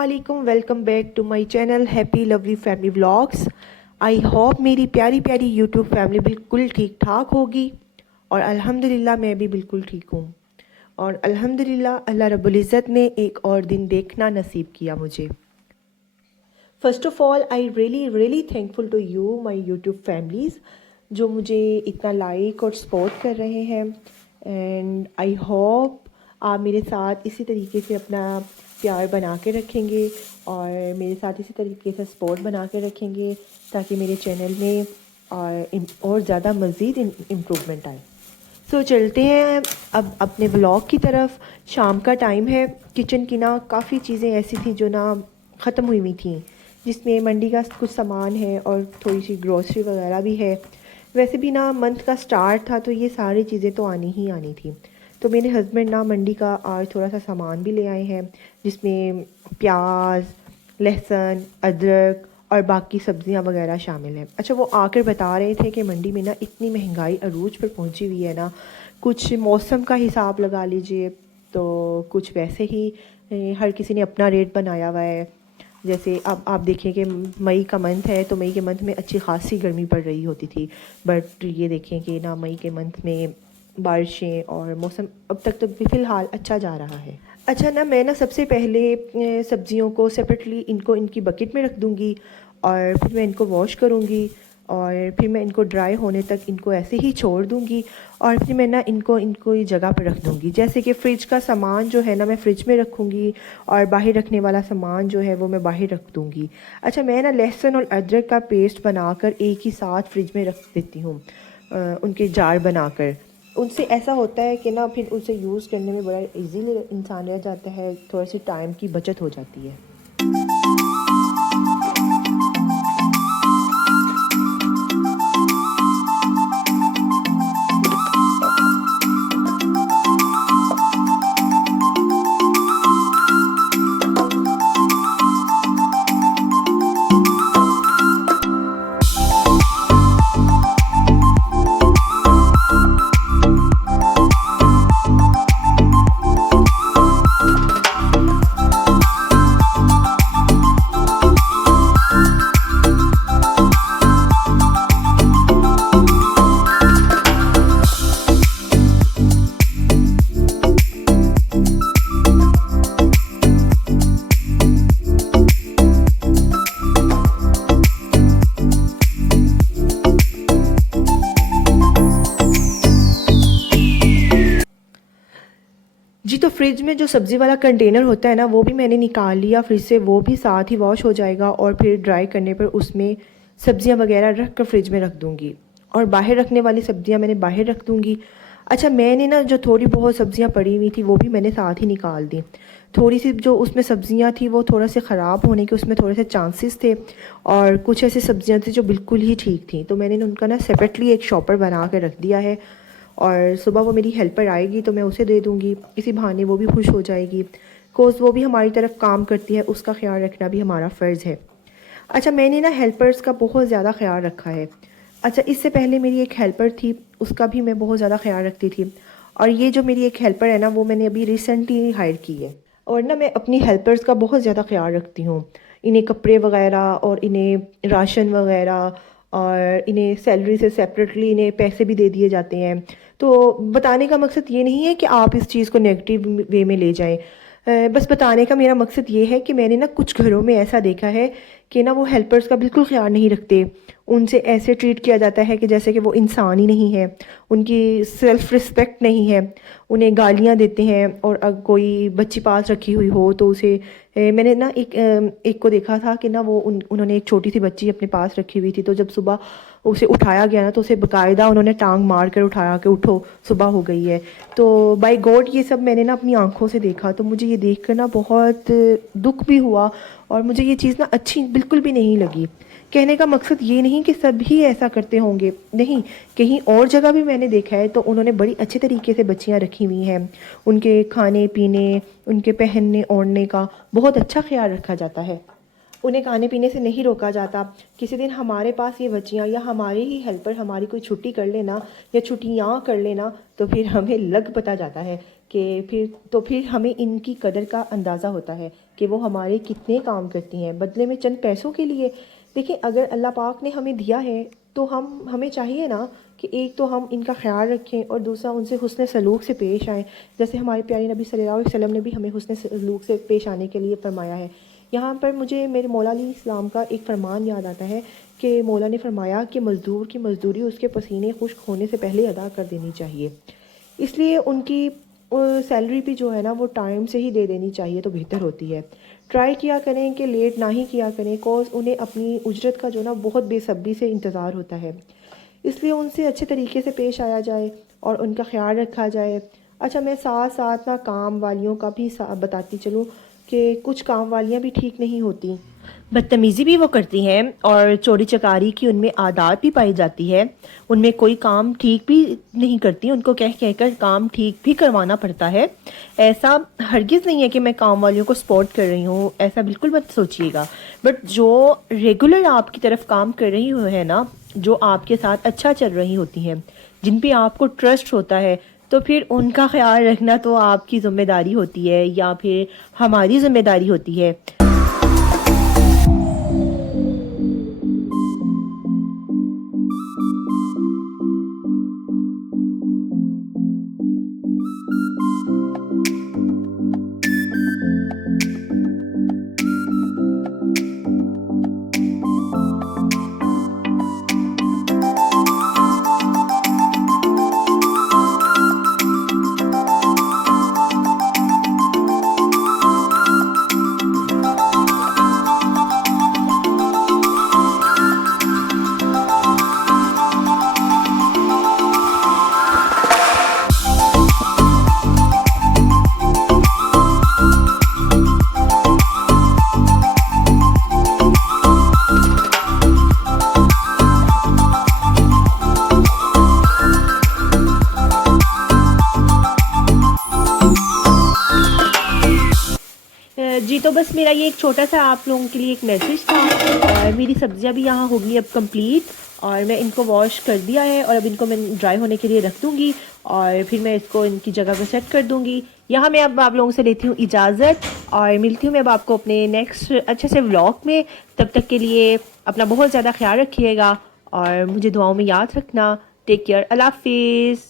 अस्सलामुअलैकुम, welcome back to my channel Happy Lovely Family Vlogs. I hope मेरी प्यारी प्यारी यूट्यूब फैमिली बिल्कुल ठीक ठाक होगी और अल्हम्दुलिल्लाह मैं भी बिल्कुल ठीक हूँ। और अल्हम्दुलिल्लाह अल्लाह रब्बुल इज़्ज़त ने एक और दिन देखना नसीब किया मुझे। First of all I really thankful to you my YouTube families जो मुझे इतना लाइक और सपोर्ट कर रहे हैं। एंड आई होप आप मेरे साथ इसी तरीके से अपना प्यार बना के रखेंगे और मेरे साथ इसी तरीके से सपोर्ट बना के रखेंगे ताकि मेरे चैनल में और ज़्यादा मज़ीद इम्प्रूवमेंट आए। तो चलते हैं अब अपने व्लॉग की तरफ। शाम का टाइम है। किचन की ना काफ़ी चीज़ें ऐसी थी जो ना ख़त्म हुई हुई थी, जिसमें मंडी का कुछ सामान है और थोड़ी सी ग्रोसरी वगैरह भी है। वैसे भी ना मंथ का स्टार्ट था तो ये सारी चीज़ें तो आनी ही आनी थी। तो मेरे हस्बैंड ना मंडी का आज थोड़ा सा सामान भी ले आए हैं, जिसमें प्याज, लहसुन, अदरक और बाकी सब्ज़ियां वगैरह शामिल हैं। अच्छा, वो आकर बता रहे थे कि मंडी में ना इतनी महंगाई अरूज पर पहुंची हुई है ना, कुछ मौसम का हिसाब लगा लीजिए तो कुछ वैसे ही हर किसी ने अपना रेट बनाया हुआ है। जैसे अब आप देखें कि मई का मंथ है तो मई के मंथ में अच्छी खासी गर्मी पड़ रही होती थी, बट ये देखें कि ना मई के मंथ में बारिशें और मौसम अब तक तो फ़िलहाल अच्छा जा रहा है। अच्छा ना, मैं ना सबसे पहले सब्ज़ियों को सेपरेटली इनकी बकेट में रख दूँगी और फिर मैं इनको वॉश करूँगी और फिर मैं इनको ड्राई होने तक इनको ऐसे ही छोड़ दूँगी और फिर मैं ना इनको जगह पर रख दूँगी। जैसे कि फ़्रिज का सामान जो है ना मैं फ़्रिज में रखूँगी और बाहर रखने वाला सामान जो है वो मैं बाहर रख दूँगी। अच्छा, मैं ना लहसुन और अदरक का पेस्ट बनाकर एक ही साथ फ्रिज में रख देती हूँ, उनके जार बनाकर। उनसे ऐसा होता है कि ना फिर उसे यूज़ करने में बड़ा इजीली इंसान रह जाता है, थोड़ा सी टाइम की बचत हो जाती है। जी, तो फ्रिज में जो सब्ज़ी वाला कंटेनर होता है ना वो भी मैंने निकाल लिया फ्रिज से, वो भी साथ ही वॉश हो जाएगा और फिर ड्राई करने पर उसमें सब्ज़ियां वगैरह रख कर फ्रिज में रख दूँगी और बाहर रखने वाली सब्ज़ियां मैंने बाहर रख दूँगी। अच्छा, मैंने ना जो थोड़ी बहुत सब्ज़ियां पड़ी हुई थी वो भी मैंने साथ ही निकाल दी। थोड़ी सी जो उसमें सब्ज़ियां थी वो थोड़ा से ख़राब होने के उसमें थोड़े से चांसेस थे और कुछ ऐसी सब्ज़ियां थी जो बिल्कुल ही ठीक थी, तो मैंने उनका ना सेपरेटली एक शॉपर बना के रख दिया है और सुबह वो मेरी हेल्पर आएगी तो मैं उसे दे दूँगी। इसी बहाने वो भी खुश हो जाएगी, कोस वो भी हमारी तरफ काम करती है, उसका ख्याल रखना भी हमारा फ़र्ज़ है। अच्छा, मैंने ना हेल्पर्स का बहुत ज़्यादा ख्याल रखा है। अच्छा, इससे पहले मेरी एक हेल्पर थी, उसका भी मैं बहुत ज़्यादा ख्याल रखती थी और ये जो मेरी एक हेल्पर है ना वो मैंने अभी रिसेंटली हायर की है। और ना मैं अपनी हेल्पर्स का बहुत ज़्यादा ख्याल रखती हूँ, इन्हें कपड़े वगैरह और इन्हें राशन वगैरह और इन्हें सैलरी से सेपरेटली इन्हें पैसे भी दे दिए जाते हैं। तो बताने का मकसद ये नहीं है कि आप इस चीज़ को नेगेटिव वे में ले जाएं, बस बताने का मेरा मकसद ये है कि मैंने ना कुछ घरों में ऐसा देखा है कि ना वो हेल्पर्स का बिल्कुल ख्याल नहीं रखते, उनसे ऐसे ट्रीट किया जाता है कि जैसे कि वो इंसान ही नहीं है, उनकी सेल्फ़ रिस्पेक्ट नहीं है, उन्हें गालियाँ देते हैं। और अगर कोई बच्ची पास रखी हुई हो तो उसे मैंने ना एक को देखा था कि ना वो उन्होंने एक छोटी सी बच्ची अपने पास रखी हुई थी, तो जब सुबह उसे उठाया गया ना तो उसे बाकायदा उन्होंने टांग मार कर उठाया कि उठो सुबह हो गई है। तो बाय गॉड ये सब मैंने ना अपनी आंखों से देखा, तो मुझे ये देख कर ना बहुत दुख भी हुआ और मुझे ये चीज़ ना अच्छी बिल्कुल भी नहीं लगी। कहने का मकसद ये नहीं कि सभी ऐसा करते होंगे, नहीं, कहीं और जगह भी मैंने देखा है तो उन्होंने बड़ी अच्छे तरीके से बच्चियां रखी हुई हैं, उनके खाने पीने, उनके पहनने ओढ़ने का बहुत अच्छा ख्याल रखा जाता है, उन्हें खाने पीने से नहीं रोका जाता। किसी दिन हमारे पास ये बच्चियाँ या हमारे ही हेल्पर हमारी कोई छुट्टी कर लेना या छुट्टियाँ कर लेना तो फिर हमें लग पता जाता है कि फिर हमें इनकी कदर का अंदाज़ा होता है कि वो हमारे कितने काम करती हैं बदले में चंद पैसों के लिए। देखिए, अगर अल्लाह पाक ने हमें दिया है तो हमें चाहिए ना कि एक तो हम इनका ख्याल रखें और दूसरा उनसे हुस्न सलूक से पेश आएँ। जैसे हमारे प्यारे नबी सल्लल्लाहु अलैहि वसल्लम ने भी हमें हुस्न सलूक से पेश आने के लिए फरमाया है। यहाँ पर मुझे मेरे मौला अली इस्लाम का एक फ़रमान याद आता है कि मौला ने फरमाया कि मज़दूर की मज़दूरी उसके पसीने खुश्क होने से पहले अदा कर देनी चाहिए। इसलिए उनकी सैलरी भी जो है ना वो टाइम से ही दे देनी चाहिए तो बेहतर होती है। ट्राई किया करें कि लेट ना ही किया करें, कॉज उन्हें अपनी उजरत का जो ना बहुत बेसब्री से इंतज़ार होता है। इसलिए उनसे अच्छे तरीके से पेश आया जाए और उनका ख्याल रखा जाए। अच्छा, मैं साथ साथ ना काम वालियों का भी बताती चलूँ कि कुछ काम वालियाँ भी ठीक नहीं होती, बदतमीज़ी भी वो करती हैं और चोरी चकारी की उनमें आदत भी पाई जाती है। उनमें कोई काम ठीक भी नहीं करती, उनको कह कह कर काम ठीक भी करवाना पड़ता है। ऐसा हरगिज़ नहीं है कि मैं काम वालियों को सपोर्ट कर रही हूँ, ऐसा बिल्कुल मत सोचिएगा। बट जो रेगुलर आपकी तरफ काम कर रही हो है ना, जो आपके साथ अच्छा चल रही होती हैं, जिन पे आपको ट्रस्ट होता है, तो फिर उनका ख्याल रखना तो आपकी ज़िम्मेदारी होती है या फिर हमारी ज़िम्मेदारी होती है। जी, तो बस मेरा ये एक छोटा सा आप लोगों के लिए एक मैसेज था। और मेरी सब्जियां भी यहाँ होगी अब कंप्लीट और मैं इनको वॉश कर दिया है और अब इनको मैं ड्राई होने के लिए रख दूँगी और फिर मैं इसको इनकी जगह पर सेट कर दूँगी। यहाँ मैं अब आप लोगों से लेती हूँ इजाज़त और मिलती हूँ मैं अब आपको अपने नेक्स्ट अच्छे से व्लॉग में। तब तक के लिए अपना बहुत ज़्यादा ख्याल रखिएगा और मुझे दुआओं में याद रखना। टेक केयर, अल्लाह हाफिज़।